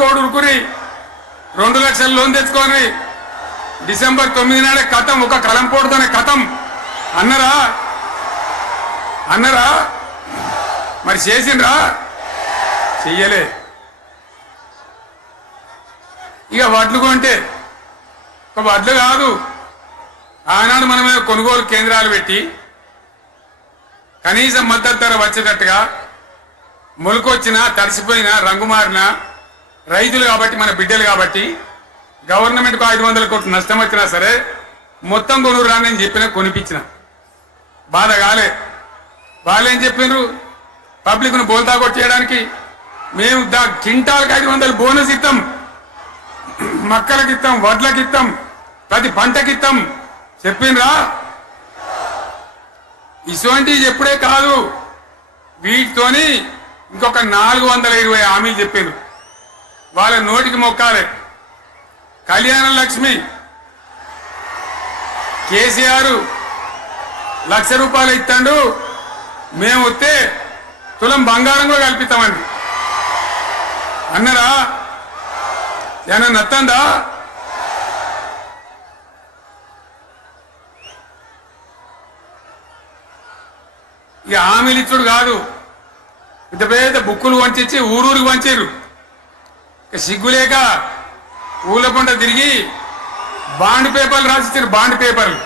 కోడి ఉరుకుని 2 లక్షల లోన్ తెచ్చుకొని డిసెంబర్ 9 నాడే కథం, ఒక కలంపోటుతోనే కథం అన్నరా అన్నరా? మరి చేసిండ్రా? చెయ్యలే. ఇక వడ్లు కొంటే ఒక వడ్లు కాదు, ఆనాడు మనమే కొనుగోలు కేంద్రాలు పెట్టి కనీసం మద్దతు ధర వచ్చేటట్టుగా మొలకొచ్చినా తడిసిపోయినా రంగు మారినా రైతులు కాబట్టి మన బిడ్డలు కాబట్టి గవర్నమెంట్కు 500 కోట్లు నష్టం వచ్చినా సరే మొత్తం కొనురా నేను చెప్పినా కొనిపించిన. బాధ కాలే. వాళ్ళేం చెప్పినారు? పబ్లిక్ను బోల్తా కొట్టేయడానికి మేము క్వింటాల్కి 500 బోనస్ ఇస్తాం, మక్కలకి ఇస్తాం, వడ్లకి ఇస్తాం, ప్రతి పంటకి ఇస్తాం చెప్పిండ్రా? ఇటువంటివి చెప్పుడే కాదు, వీటితోని ఇంకొక 420 హామీలు చెప్పారు. వాళ్ళ నోటికి మొక్కాలే. కళ్యాణ లక్ష్మి కేసీఆర్ 1,00,000 రూపాయలు ఇస్తాడు, మేము వస్తే తులం బంగారం కూడా కల్పిస్తామండి అన్నరా? ఏమన్నా నత్తందా? ఇక హామీలు ఇచ్చుడు కాదు, పెద్ద పెద్ద బుక్కులు వంచి ఊరూరికి వంచారు. ఇక సిగ్గులేక ఊళ్ళ పంట తిరిగి బాండ్ పేపర్లు రాసిచ్చారు. బాండ్ పేపర్లు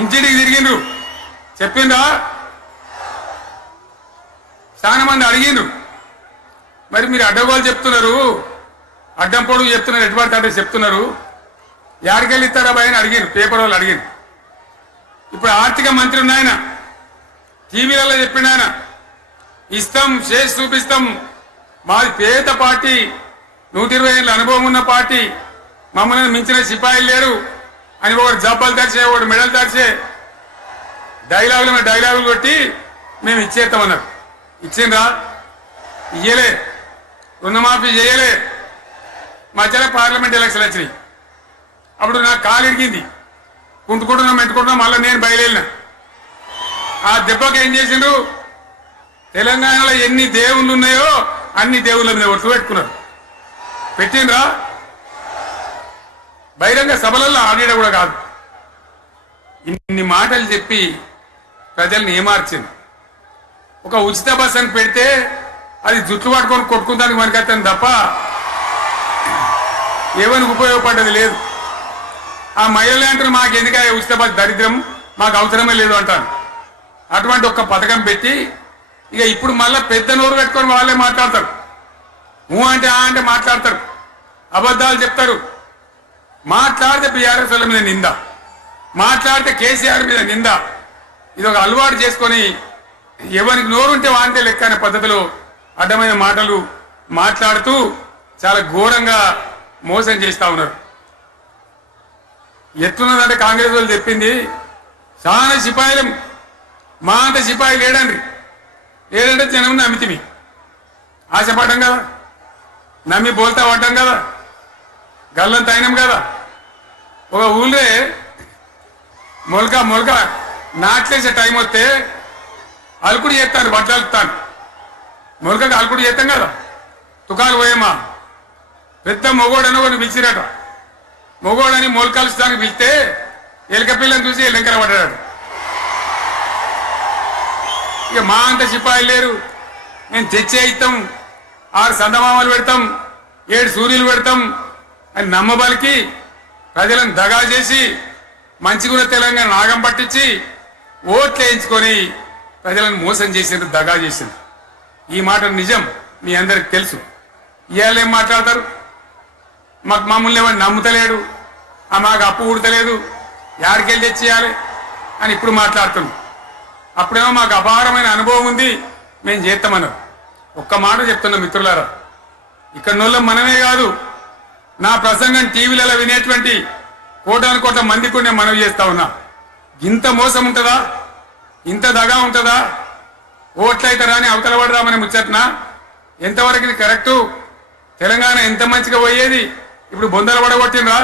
ఇంటింటికి తిరిగిండ్రు. చెప్పిండ్రా? చాలా మంది అడిగిండ్రు. మరి మీరు అడ్డగోలు చెప్తున్నారు, అడ్డం పొడుగు చెప్తున్నారు, ఎటువంటి అంటే చెప్తున్నారు, యాడికెళ్ళి ఇస్తారా భయ అని అడిగిండ్రు. పేపర్ వాళ్ళు అడిగిండ్రు. ఇప్పుడు ఆర్థిక మంత్రి ఉన్నాయన టీవీలలో చెప్పిండు, ఆయన ఇస్తాం చేసి చూపిస్తాం, మాది పేద పార్టీ, 120 ఏళ్ళ అనుభవం ఉన్న పార్టీ, మమ్మల్ని మించిన సిపాయిలు లేరు అని ఒకటి జబ్బలు తెరిచే, ఒకటి మెడలు తెరిచే డైలాగులు కొట్టి మేము ఇచ్చేస్తామన్నారు. ఇచ్చిండ్రా? ఇయ్యలే. రుణమాఫీ చేయలే. మధ్యలో పార్లమెంట్ ఎలక్షన్ వచ్చినాయి. అప్పుడు నాకు కాలు ఇరిగింది, మెంటుకుంటున్నాం, మళ్ళీ నేను బయలుదేరిన. ఆ దెబ్బకి ఏం చేసిండ్రు? తెలంగాణలో ఎన్ని దేవుళ్ళు ఉన్నాయో అన్ని దేవుళ్ళ మీద ఒట్టు పెట్టుకున్నారు. పెట్టిండ్రా? బహిరంగ సభలలో ఆడేట కూడా కాదు. ఇన్ని మాటలు చెప్పి ప్రజల్ని ఏమార్చింది. ఒక ఉచిత బస్ అని పెడితే అది జుట్లు పట్టుకొని కొట్టుకుందానికి మనకత్తాను తప్ప ఏమని ఉపయోగపడ్డది లేదు. ఆ మహిళలు అంటారు మాకు ఎందుక ఉచిత బస్, దరిద్రం, మాకు అవసరమే లేదు అంటాను. అటువంటి ఒక్క పథకం పెట్టి ఇక ఇప్పుడు మళ్ళా పెద్ద నోరు పెట్టుకొని వాళ్ళే మాట్లాడతారు. అంటే అంటే మాట్లాడతారు, అబద్ధాలు చెప్తారు. మాట్లాడితే బీఆర్ఎస్ వాళ్ళ మీద నింద, మాట్లాడితే కేసీఆర్ మీద నింద. ఇది ఒక అలవాటు చేసుకొని ఎవరికి నోరుంటే వాంటే లెక్క అనే పద్ధతిలో అడ్డమైన మాటలు మాట్లాడుతూ చాలా ఘోరంగా మోసం చేస్తా ఉన్నారు. ఎట్లున్నదంటే కాంగ్రెస్ వాళ్ళు చెప్పింది, చాలా సిపాయిలం, మా అంత సిపాయి లేడండి. లేదంటే జనం నమ్మితిమి, ఆశపడ్డాం కదా, నమ్మి బోల్తా పడ్డాం కదా, గల్లంత అయినాం కదా. ఒక ఊళ్ళే మొలక నాట్లేసే టైం వస్తే అలుకుడు చేస్తాను, బట్టలు అలుకుతాను. మొలకగా అలుకుడు చేస్తాం కదా, తుకాలు పోయేమా పెద్ద మొగోడని కొన్ని పిలిచిరట. మొగోడని మొలకలుస్తానికి పిలిస్తే ఎలక పిల్లని చూసి ఎలంకర పడ్డాడు. ఇక మా అంత సిపాయిలు లేరు, మేము తెచ్చే ఇస్తాం, 6 సందమామలు పెడతాం, 7 సూర్యులు పెడతాం అని నమ్మబలికి ప్రజలను దగా చేసి మంచిగున్న తెలంగాణ నాగం పట్టించి ఓట్లు వేయించుకొని ప్రజలను మోసం చేసిండ్రు, దగా చేసిండ్రు. ఈ మాట నిజం, మీ అందరికి తెలుసు. ఇవాళ ఏం మాట్లాడతారు? మమ్మల్ని ఎవరు నమ్ముతలేడు, మాకు అప్పు ఉడతలేదు, యాడికెళ్ళి తెచ్చేయాలి అని ఇప్పుడు మాట్లాడుతున్నాం. అప్పుడేమో మాకు అపారమైన అనుభవం ఉంది, మేము చేస్తామన్నారు. ఒక్క మాట చెప్తున్నాం మిత్రులారా, ఇక్కడ నోళ్ళం మనమే కాదు, నా ప్రసంగం టీవీలలో వినేటువంటి కోటాను మందికి నేను మనవి చేస్తా ఉన్నా. ఇంత మోసం ఉంటుందా? ఇంత దగా ఉంటుందా? ఓట్లయితారా అని అవతల పడదామని ముచ్చట్న ఎంతవరకు ఇది కరెక్టు? తెలంగాణ ఎంత మంచిగా పోయేది, ఇప్పుడు బొందలు పడగొట్టినరా?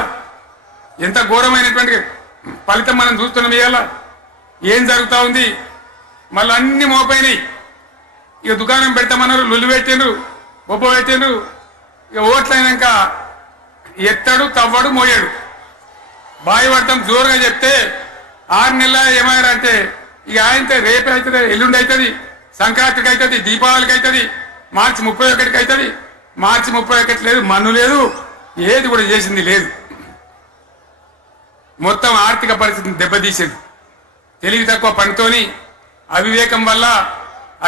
ఎంత ఘోరమైనటువంటి ఫలితం మనం చూస్తున్నాం. ఇవాళ ఏం జరుగుతూ ఉంది? మళ్ళీ అన్ని మోపైనాయి. ఇక దుకాణం పెడతామన్నారు, లొల్లు పెట్టిండ్రు, బొబ్బ పెట్టిండ్రు. ఇక ఓట్లయినాక ఎత్తడు తవ్వడు మోయాడు బాయి పడతాం జోరుగా చెప్తే 6 నెలల ఏమయ్యారంటే ఇక ఆయనతో రేపు అవుతుంది ఎల్లుండి అవుతుంది సంక్రాంతికి అవుతుంది దీపావళికి అవుతుంది మార్చి 31కి అవుతుంది మార్చి 31 లేదు మన్ను లేదు ఏది కూడా చేసింది లేదు మొత్తం ఆర్థిక పరిస్థితిని దెబ్బతీసింది తెలివి తక్కువ పనితోని అవివేకం వల్ల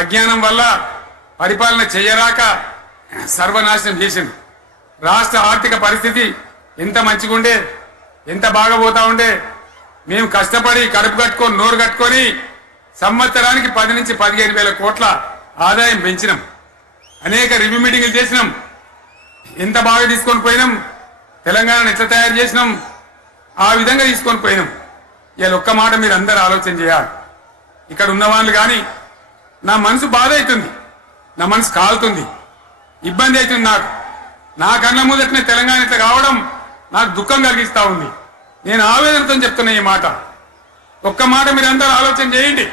అజ్ఞానం వల్ల పరిపాలన చేయరాక సర్వనాశనం చేసింది రాష్ట్ర ఆర్థిక పరిస్థితి ఎంత మంచిగా ఉండే ఎంత బాగా పోతా ఉండే మేము కష్టపడి కడుపు కట్టుకొని నోరు కట్టుకొని సంవత్సరానికి 10 నుంచి 15 వేల కోట్ల ఆదాయం పెంచినాం అనేక రివ్యూ మీటింగ్లు చేసినాం ఎంత బాగా తీసుకొని పోయినాం తెలంగాణను ఎట్లా తయారు చేసినాం ఆ విధంగా తీసుకొని పోయినాం ఇలా ఒక్క మాట మీరు అందరూ ఆలోచన చేయాలి ఇక్కడ ఉన్న వాళ్ళు కానీ నా మనసు బాధ అవుతుంది నా మనసు కాలుతుంది ఇబ్బంది అవుతుంది నా కళ్ళ ముందటనే తెలంగాణ ఇట్లా కావడం నాకు దుఃఖం కలిగిస్తా ఉంది నేను ఆవేదనతో చెప్తున్నా ఈ మాట ఒక్క మాట మీరు అందరూ ఆలోచన చేయండి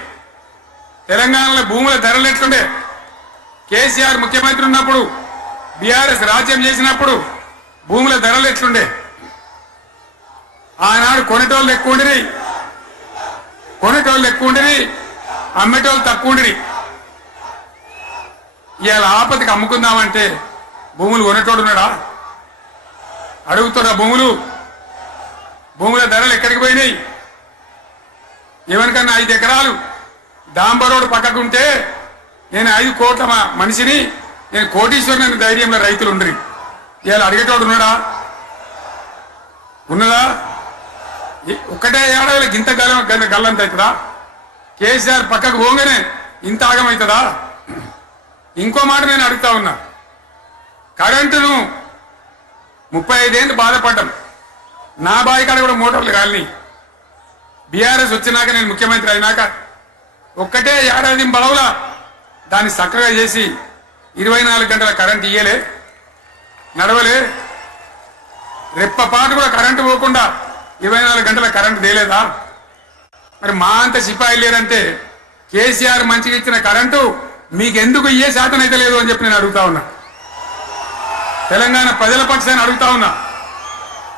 తెలంగాణలో భూముల ధరలు ఎట్లుండే కేసీఆర్ ముఖ్యమంత్రి ఉన్నప్పుడు బీఆర్ఎస్ రాజ్యం చేసినప్పుడు భూముల ధరలు ఎట్లుండే ఆనాడు కొనేటోళ్ళు ఎక్కువ ఉండిరి అమ్మేటోళ్ళు తక్కువ ఉండిరి ఇవాళ ఆపదకి అమ్ముకుందామంటే భూములు కొనేటోడు ఉన్నాడా అడుగుతున్నా భూముల ధరలు ఎక్కడికి పోయినాయి ఎవరికన్నా 5 ఎకరాలు డాంబరోడ్ పక్కకుంటే నేను 5 కోట్ల మనిషిని నేను కోటీశ్వరుని ధైర్యంలో రైతులు ఉండరు ఇవాళ అడిగేటోడు ఉన్నదా ఒక్కటే ఏడాదిలో గింత గల్లంత అవుతుందా కేసీఆర్ పక్కకు పోగానే ఇంత ఆగమవుతుందా ఇంకో మాట నేను అడుగుతా ఉన్నా కరెంటును 35 ఏళ్ళు బాధపడ్డాం నా బావి కాడ కూడా మోటార్లు కాలని బీఆర్ఎస్ వచ్చినాక నేను ముఖ్యమంత్రి అయినాక ఒక్కటే ఏడాది బావుల దాన్ని చక్కగా చేసి 24 గంటల కరెంట్ ఇయ్యలే నడవలే రెప్పపాటు కూడా కరెంటు పోకుండా 24 గంటల కరెంటు తేలేదా మరి మా అంత సిపాయి లేరంటే కేసీఆర్ మంచిగా ఇచ్చిన కరెంటు మీకెందుకు ఇయ్యే శాతం అయితే లేదు అని చెప్పి నేను అడుగుతా ఉన్నా తెలంగాణ ప్రజల పక్షాన్ని అడుగుతా ఉన్నా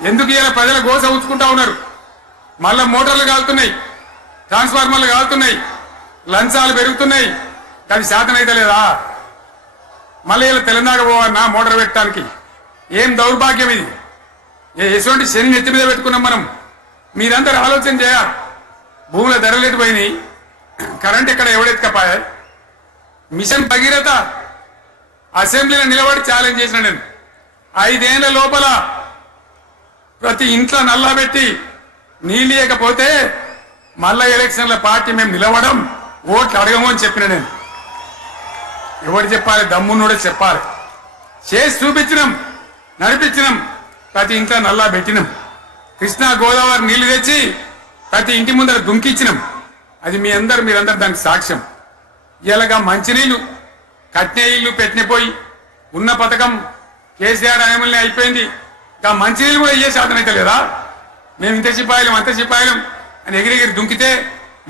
ఎందుకు ఇలా ప్రజల గోస ఉంచుకుంటా ఉన్నారు మళ్ళా మోటార్లు కాలుతున్నాయి ట్రాన్స్ఫార్మర్లు కాలుతున్నాయి లంచాలు పెరుగుతున్నాయి దాని శాతం అయితే లేదా మళ్ళీ ఇలా తెలంగాణ పోవన్నా మోటార్ పెట్టడానికి ఏం దౌర్భాగ్యం ఇది ఎటువంటి శని నెత్తి మీద పెట్టుకున్నాం మనం మీరందరూ ఆలోచన చేయాలి భూముల ధరలు ఎటుపోయినాయి కరెంట్ ఎక్కడ ఎవడెత్తుకపోయా మిషన్ భగీరథ అసెంబ్లీలో నిలబడి ఛాలెంజ్ చేసిన నేను 5 ఏళ్ల లోపల ప్రతి ఇంట్లో నల్లా పెట్టి నీళ్ళు ఇవ్వకపోతే మళ్ళా ఎలక్షన్ల పార్టీ మేము నిలవడం ఓట్లు అడగము అని చెప్పిన నేను ఎవరు చెప్పాలి దమ్మున్నోడే చెప్పాలి చేసి చూపించినాం నడిపించినాం ప్రతి ఇంట్లో నల్లా పెట్టినాం కృష్ణా గోదావరి నీళ్లు తెచ్చి ప్రతి ఇంటి ముందర దుంకిచ్చినాం అది మీరందరూ దానికి సాక్ష్యం ఇలాగా మంచినీళ్ళు కట్నే ఇల్లు పెట్టినపోయి ఉన్న పథకం కేసీఆర్ ఆయమల్ని అయిపోయింది ఇంకా మంచినీళ్ళు కూడా ఇయ్యే శాతం అయితే లేదా మేము ఇంత సిపాయిలం అంత సిపాయిలం అని ఎగిరెగిరి దుంకితే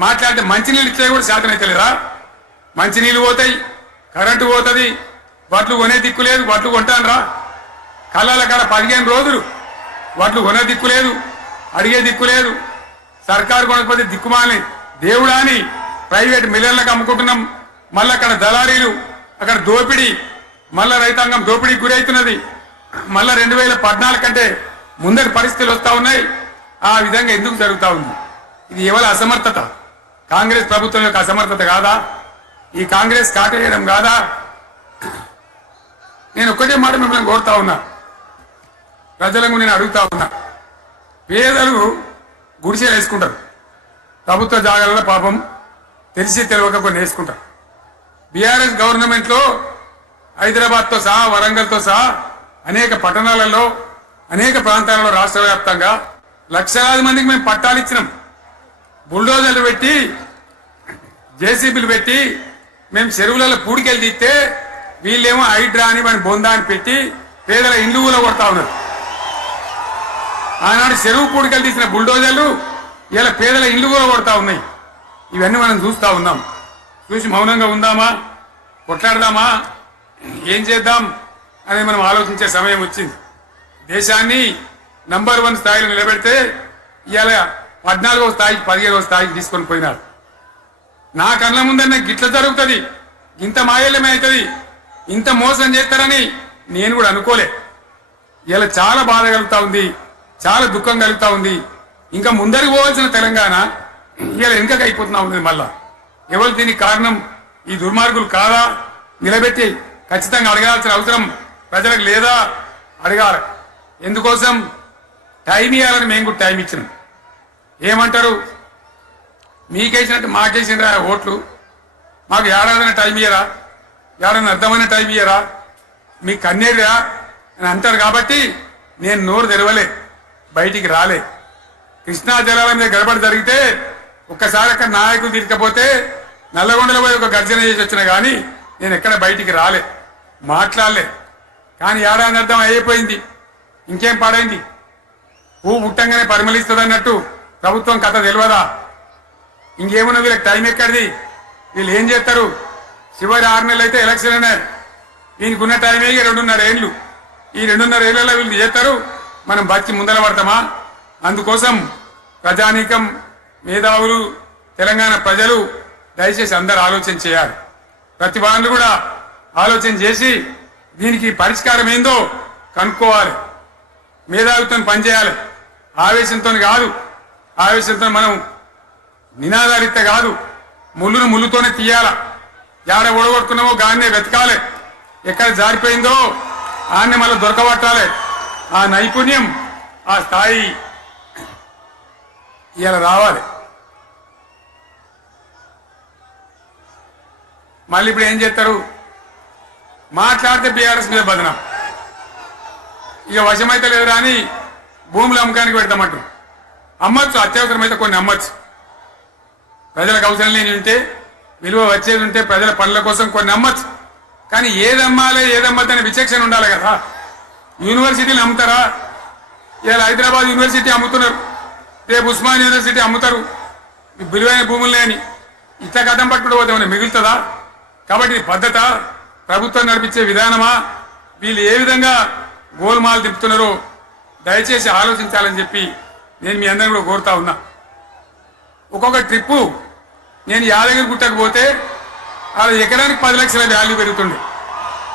మాట్లాడితే మంచినీళ్ళు ఇచ్చే కూడా శాతం అయితే లేదా మంచినీళ్ళు పోతాయి కరెంటు పోతుంది వడ్లు కొనే దిక్కు లేదు వడ్లు కొంటానరా కళ్ళల కాడ 15 రోజులు వడ్లు కొనే దిక్కు లేదు అడిగే దిక్కు లేదు సర్కారు కొనకపోతే దిక్కుమాలి దేవుడా అని ప్రైవేట్ మిల్లర్లకు అమ్ముకుంటున్నాం మళ్ళీ అక్కడ దళారీలు అక్కడ దోపిడీ మళ్ళా రైతాంగం దోపిడీకి గురవుతున్నది మళ్ళా 2014 కంటే ముందటి పరిస్థితులు వస్తా ఉన్నాయి ఆ విధంగా ఎందుకు జరుగుతా ఉంది ఇది ఎవరి అసమర్థత కాంగ్రెస్ ప్రభుత్వం యొక్క అసమర్థత కాదా ఈ కాంగ్రెస్ కాటేయడం కాదా నేను ఒక్కటే మాట మిమ్మల్ని కోరుతా ఉన్నా ప్రజలకు నేను అడుగుతా ఉన్నా పేదలు గుడిసెలు వేసుకుంటారు ప్రభుత్వ జాగాలలో పాపం తెలిసి తెలియక కొన్ని వేసుకుంటారు బీఆర్ఎస్ గవర్నమెంట్ లో హైదరాబాద్తో సహా వరంగల్తో సహా అనేక పట్టణాలలో అనేక ప్రాంతాలలో రాష్ట్ర వ్యాప్తంగా లక్షలాది మందికి మేము పట్టాలు ఇచ్చినాం బుల్డోజర్లు పెట్టి జేసీబీలు పెట్టి మేము చెరువులలో పూడికెళ్ళి తీస్తే వీళ్ళేమో హైడ్రా అని మన బొందా అని పెట్టి పేదల ఇండ్లు కూడా కొడతా ఉన్నారు ఆనాడు చెరువు పూడికెళ్ళి తీసిన బుల్డోజర్లు ఇలా పేదల ఇండ్లు కూడా కొడతా ఉన్నాయి ఇవన్నీ మనం చూస్తా ఉన్నాం చూసి మౌనంగా ఉందామా కొట్లాడదామా ఏం చేద్దాం అనేది మనం ఆలోచించే సమయం వచ్చింది. దేశాన్ని నంబర్ 1 స్థాయిలో నిలబెడితే ఇవాళ 14వ స్థాయికి 15వ స్థాయికి తీసుకొని పోయినారు. నా కళ్ళ ముందన్న గిట్ల జరుగుతుంది, ఇంత మాయల్యమే అవుతుంది, ఇంత మోసం చేస్తారని నేను కూడా అనుకోలే. ఇలా చాలా బాధ కలుగుతా ఉంది, చాలా దుఃఖం కలుగుతా ఉంది. ఇంకా ముందరికి పోవాల్సిన తెలంగాణ ఇలా వెనుకకి అయిపోతున్నా ఉంది. మళ్ళా ఎవరు దీనికి కారణం? ఈ దుర్మార్గులు కాదా? నిలబెట్టి ఖచ్చితంగా అడగాల్సిన అవసరం ప్రజలకు లేదా? అడగాలి. ఎందుకోసం? టైం ఇవ్వాలని మేము కూడా టైం ఇచ్చినాం. ఏమంటారు? మీకేసినట్టు మాకేసిన ఓట్లు, మాకు ఏడాదైనా టైం ఇయ్యరా, ఏడాది అర్థమైన టైం ఇయ్యరా, మీకు కన్నేరురా అని అంటారు. కాబట్టి నేను నోరు తెరవలే, బయటికి రాలే. కృష్ణా జలాల మీద గడబడి జరిగితే ఒక్కసారి అక్కడ నాయకులు తీర్కపోతే నల్లగొండలో పోయి ఒక గర్జన చేసి వచ్చినా కానీ నేను ఎక్కడ బయటికి రాలే, మాట్లాడలే. కానీ ఏడాది అర్థం అయిపోయింది, ఇంకేం పాడైంది? పువ్వు పుట్టంగానే పరిమళిస్తుంది అన్నట్టు ప్రభుత్వం కథ తెలియదా? ఇంకేమున్నా వీళ్ళకి టైం ఎక్కడిది? వీళ్ళు ఏం చేస్తారు? చివరి 6 నెలలు అయితే ఎలక్షన్ అయినాయి. దీనికి ఉన్న టైం 2.5 ఏళ్ళు. ఈ 2.5 ఏళ్లలో వీళ్ళు చేస్తారు, మనం బతికి ముందర పడతామా? అందుకోసం ప్రజానీకం, మేధావులు, తెలంగాణ ప్రజలు దయచేసి అందరూ ఆలోచన చేయాలి. ప్రతి వాళ్ళు కూడా ఆలోచన చేసి దీనికి పరిష్కారం ఏందో కనుక్కోవాలి. మేధావితో పనిచేయాలి, ఆవేశంతో కాదు. ఆవేశంతో మనం నినాదారిత కాదు, ముళ్ళును ముళ్ళుతోనే తీయాల. యాడ ఓడగొట్టుకున్నామో గాన్నే వెతకాలి, ఎక్కడ జారిపోయిందో ఆన్నే మళ్ళీ దొరకబట్టాలి. ఆ నైపుణ్యం, ఆ స్థాయి ఇలా రావాలి. మళ్ళీ ఇప్పుడు ఏం చేస్తారు? మాట్లాడితే బీఆర్ఎస్ మీద బదనం, ఇక వశమైతే లేదురా అని భూములు అమ్మకానికి పెడతామంటారు. అమ్మచ్చు, అత్యవసరమైతే కొన్ని అమ్మచ్చు. ప్రజలకు అవసరం లేని ఉంటే, విలువ వచ్చేది ఉంటే, ప్రజల పనుల కోసం కొన్ని అమ్మచ్చు. కానీ ఏదమ్మాలి ఏదమ్మద్దని విచక్షణ ఉండాలి కదా. యూనివర్సిటీలు అమ్ముతారా? ఇలా హైదరాబాద్ యూనివర్సిటీ అమ్ముతున్నారు, రేపు ఉస్మాన్ యూనివర్సిటీ అమ్ముతారు. విలువైన భూములు లేని ఇట్లా కథం పట్టుకుంటూ పోతే మిగులుతుందా? కాబట్టి ఇది పద్ధత, ప్రభుత్వం నడిపించే విధానమా? వీళ్ళు ఏ విధంగా గోల్మాలు తిప్పుతున్నారో దయచేసి ఆలోచించాలని చెప్పి నేను మీ అందరిని కూడా కోరుతా ఉన్నా. ఒక్కొక్క ట్రిప్పు నేను యాదగిరి గుట్టకు పోతే అలా ఎకరానికి 10 లక్షల వాల్యూ పెరుగుతుండే.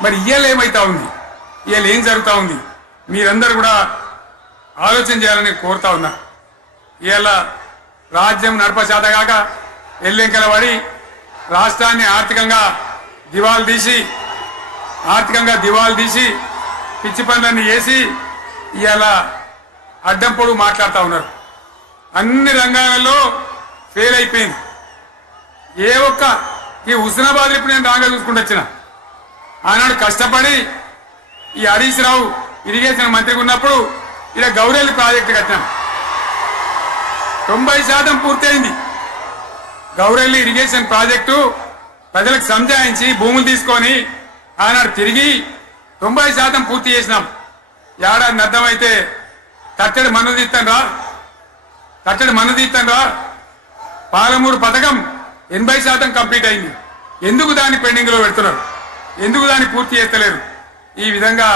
మరి ఇవాళ ఏమైతా ఉంది? ఇవాళ ఏం జరుగుతూ ఉంది? మీరందరూ కూడా ఆలోచన చేయాలని కోరుతా ఉన్నా. ఇవాళ రాజ్యం నడపశాతగాక ఎల్లెంకల పడి రాష్ట్రాన్ని ఆర్థికంగా దివాలు తీసి పిచ్చి పనులన్నీ చేసి ఇవాళ అడ్డం పొడుగు మాట్లాడుతూ ఉన్నారు. అన్ని రంగాలలో ఫెయిల్ అయిపోయింది. ఏ ఒక్క ఈ హుస్నాబాద్ ఇప్పుడు నేను రాగా చూసుకుంటూ వచ్చిన, ఆనాడు కష్టపడి ఈ హరీష్ రావు ఇరిగేషన్ మంత్రిగా ఉన్నప్పుడు ఇలా గౌరెల్లి ప్రాజెక్టు కట్టాం. 90% పూర్తయింది. గౌరెల్లి ఇరిగేషన్ ప్రాజెక్టు ప్రజలకు సంజాయించి భూములు తీసుకొని ఆనాడు తిరిగి 90% పూర్తి చేసినాం. ఏడాది అర్థమైతే కట్టడి మన్ను తీస్తాను రా. పాలమూరు పథకం 80% కంప్లీట్ అయింది. ఎందుకు దాన్ని పెండింగ్ లో పెడుతున్నారు? ఎందుకు దాన్ని పూర్తి చేస్తలేరు? ఈ విధంగా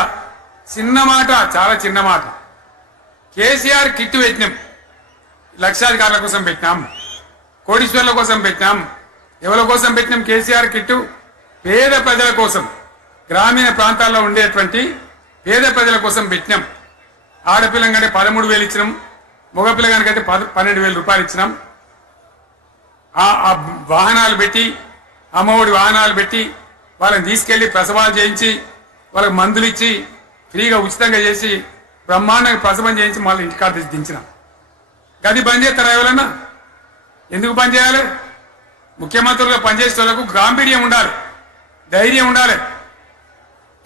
చిన్న మాట, చాలా చిన్న మాట. కేసీఆర్ కిట్ పెట్టినాం, లక్షాధికారుల కోసం పెట్టినాం, కోటీశ్వర్ల కోసం పెట్టినాం. ఎవరి కోసం పెట్టినాం కేసీఆర్ కిట్టు? పేద ప్రజల కోసం, గ్రామీణ ప్రాంతాల్లో ఉండేటువంటి పేద ప్రజల కోసం పెట్టినాం. ఆడపిల్లగానే 13,000 ఇచ్చినాం, మగపిల్లగానికైతే 12,000 రూపాయలు ఇచ్చినాం. ఆ వాహనాలు పెట్టి, అమ్మఒడి వాహనాలు పెట్టి వాళ్ళని తీసుకెళ్లి ప్రసవాలు చేయించి, వాళ్ళకి మందులు ఇచ్చి, ఫ్రీగా ఉచితంగా చేసి, బ్రహ్మాండంగా ప్రసవం చేయించి మళ్ళీ ఇంటికాడ దించినాం. గది బంద్ చేస్తారా ఎవరన్నా? ఎందుకు బంద్ చేయాలి? ముఖ్యమంత్రులుగా పనిచేసే వాళ్ళకు గాంభీర్యం ఉండాలి, ధైర్యం ఉండాలి.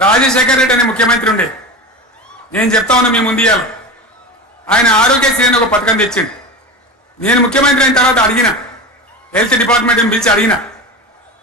రాజశేఖర్ రెడ్డి అనే ముఖ్యమంత్రి ఉండే, నేను చెప్తా ఉన్నా మీ ముందు ఇయ్యాలి. ఆయన ఆరోగ్యశ్రీ అని ఒక పథకం తెచ్చిండు. నేను ముఖ్యమంత్రి అయిన తర్వాత అడిగిన, హెల్త్ డిపార్ట్మెంట్ని పిలిచి అడిగిన,